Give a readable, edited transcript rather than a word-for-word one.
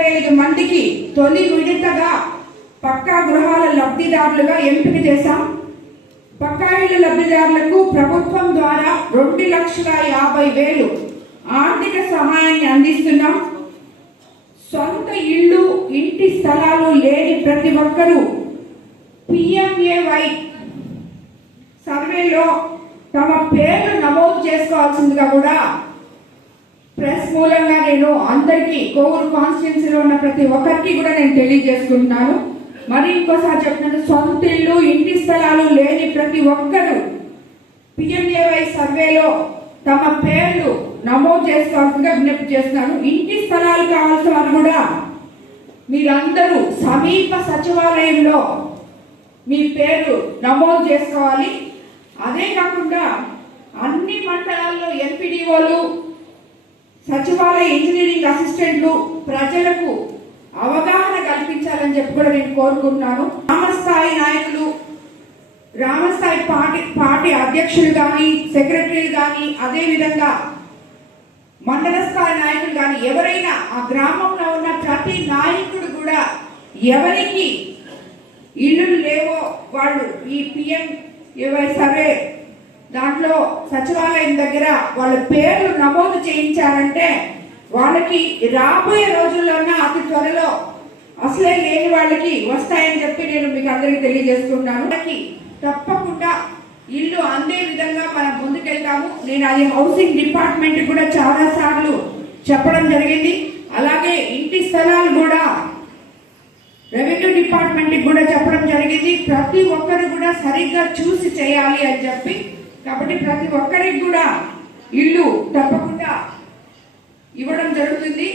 155 మందికి తొలి విడతగా పక్కా గృహాల లబ్ధిదారులుగా ఎంపిక చేశాం. పక్కా ఇళ్ల లబ్ధిదారులకు ప్రభుత్వం ద్వారా 2,50,000 ఆర్థిక సహాయాన్ని అందిస్తున్నాం. సొంత ఇళ్ళు, ఇంటి స్థలాలు లేని ప్రతి ఒక్కరూ PMAY సర్వేలో తమ పేర్లు నమోదు చేసుకోవాల్సిందిగా కూడా ప్రెస్ మూలంగా నేను అందరికీ కోవూరు కాన్స్టిట్యున్సీలో ఉన్న ప్రతి ఒక్కరికి కూడా నేను తెలియజేసుకుంటున్నాను. మరి ఇంకోసారి చెప్తున్నాను, సొంత ఇల్లు, ఇంటి స్థలాలు లేని ప్రతి ఒక్కరూ PMAY సర్వేలో తమ పేర్లు నమోదు చేసుకోవాల్సిందిగా విజ్ఞప్తి చేస్తున్నాను. ఇంటి స్థలాలు కావాల్సిన వారు కూడా మీరందరూ సమీప సచివాలయంలో మీ పేరు నమోదు చేసుకోవాలి. అదే కాకుండా అన్ని మండలాల్లో ఎంపీడీఓలు, సచివాలయ ఇంజనీరింగ్ అసిస్టెంట్లు ప్రజలకు అవగాహన కల్పించాలని చెప్పి కూడా నేను కోరుకుంటున్నాను. గ్రామస్థాయి నాయకులు, గ్రామస్థాయి పార్టీ అధ్యక్షులు కానీ, సెక్రటరీలు కానీ, అదేవిధంగా మండల స్థాయి నాయకులు కానీ ఎవరైనా ఆ గ్రామంలో ఉన్న ప్రతి నాయకుడు కూడా ఎవరికి ఇల్లు లేవో వాళ్ళు ఈ PMAY సర్వే దాంట్లో సచివాలయం దగ్గర వాళ్ళ పేర్లు నమోదు చేయించారంటే వాళ్ళకి రాబోయే రోజుల్లోనే అతి త్వరలో అసలే లేని వాళ్ళకి వస్తాయని చెప్పి నేను మీకు అందరికీ తెలియజేస్తున్నాను. వాళ్ళకి తప్పకుండా ఇల్లు అందే విధంగా మనం ముందుకెళ్తాము. నేను అది హౌసింగ్ డిపార్ట్మెంట్ కూడా చాలా సార్లు చెప్పడం జరిగింది. అలాగే ఇంటి స్థలాలు కూడా రెవెన్యూ డిపార్ట్మెంట్ కూడా చెప్పడం జరిగింది. ప్రతి ఒక్కరు కూడా సరిగ్గా చూసి చేయాలి అని చెప్పి, కాబట్టి ప్రతి ఒక్కరికి కూడా ఇల్లు తప్పకుండా ఇవ్వడం జరుగుతుంది.